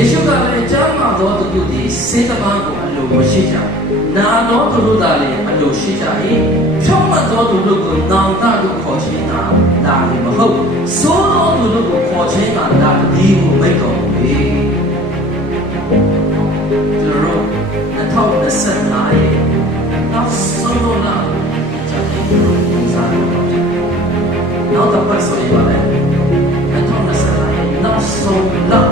ယေရှုကလည်းကျမ်းမာသောသူတို့သည်စေတမန်ကိုအလိုမရှိကြနာသောသူတို့သာလည်းအလိုရှိကြ၏ဖြောင့်မတ်သောသူတို့ကိုနောင်တတို့ခေါ်ခြင်းကလာမဟုတ်ဆိုးသောသူတို့ကိုခေါ်ခြင်းကလာဒီကိုမိတ်တော်မူ၏ကျွန်တော်2025ရဲ့နောက်ဆုံးတော့လာကျွန်တော်စားတော့နောက်တော့ပတ်ဆိုရပါမယ်2025ရဲ့နောက်ဆုံးလာ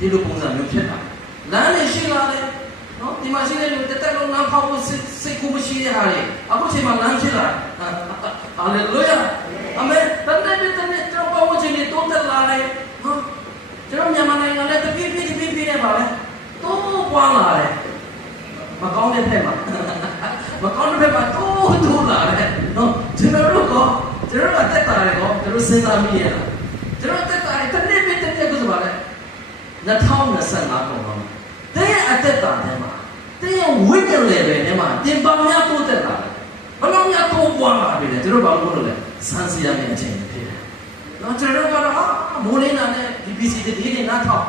ဒီလိုပုံစံမျိုးဖြစ်တာလမ်းနေရှိလာတယ်နော်ဒီမှာရှိတဲ့လူတက်တက်လုံးလမ်းဖောက်ဖို့စိတ်ကူးမရှိတဲ့ဟာတွေအခုချိန်မှာလမ်းဖြစ်လာဟာလေလုယာအာမင်တန်တဲ့ကျွန်တော်ပေါ်ဝင်နေတိုးတက်လာတယ်နော်ကျွန်တော်မြန်မာနိုင်ငံလည်းတပြည့်ပြည့်နဲ့ပါပဲတိုးပွားလာတယ်မကောင်းတဲ့ဖက်မှာတိုးလာတယ်နော်ကျွန်တော်တို့ကတက်တာတယ်ကောကျွန်တော်စဉ်းစားမိရတာကျွန်တော်တက်တာတယ်တနေ့ကိုဆိုပါလေ2025ပေါ့နော်တဲ့အတွက်တာထဲမှာတဲ့ဝိညာဉ်လေပဲထဲမှာတင်ပါများတိုးတက်လာတယ်ဘယ်လောက်များတိုးပွားလာပြီလဲကျွန်တော်ဘာလို့လဲစမ်းစီရမယ့်အချိန်ဖြစ်တယ်နော်ကျွန်တော်ကတော့မိုးလင်းတာနဲ့ BBC တည်းနေနားထောင်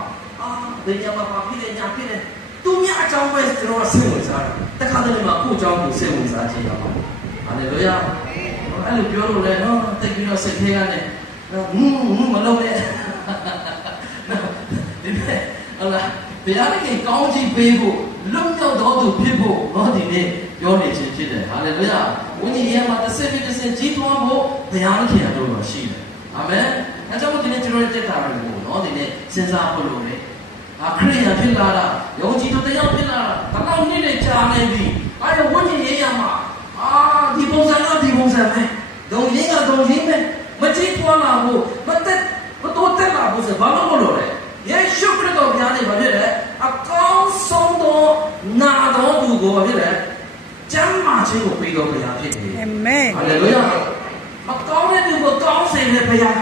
ဘယ်ညမှာပါဖြစ်တယ်ညာဖြစ်တယ်သူများအကြောင်းပဲကျွန်တော်စိတ်ဝင်စားတယ်တခါတလေမှာကိုယ့်အကြောင်းကိုစိတ်ဝင်စားခြင်းရပါဟာလေလုယာအဲ့လိုပြောလို့လေနော်တိတ်ပြီးတော့စိတ်ထဲကနေမလုံးနဲ့ဟုတ်လားဘုရားခင်ကောင်းချီးပေးဖို့လွတ်မြောက်တော်သူဖြစ်ဖို့တော့ဒီနေ့ပြောနေခြင်းဖြစ်တယ်ဟာလေလုယာဝိညာဉ်ရေးမှာတစ်စက်ကြီးထွားဖို့ဘုရားခင်အလိုတော်ရှိတယ်အာမင်အဲကြောင့်ဒီနေ့ကျွန်တော်တက်တာလို့နော်ဒီနေ့စဉ်းစားဖို့လိုတယ်ခရိယာဖြစ်လာတာယုံကြည်သူတရားဖြစ်လာတာဘယ်လောက်နေ့ကြာနေပြီအဲဝိညာဉ်ရေးရမှာဒီပုံစံပဲဒုံရင်းပဲမကြည့်ထွားလာဖို့မတိုးတက်လာဖို့ဆိုဘာလို့မလို့လဲယေရှုခရစ်တော်ဘုရားနဲ့ဘာဖြစ်လဲအကောင်းဆုံးသောနာတော်သူကိုဘာဖြစ်လဲကျမ်းမာခြင်းကိုပေးတော်ဘုရားဖြစ်တယ်အာမင်ဟာလေလုယာမကောင်းတဲ့သူကိုကောင်းစေတဲ့ဘုရား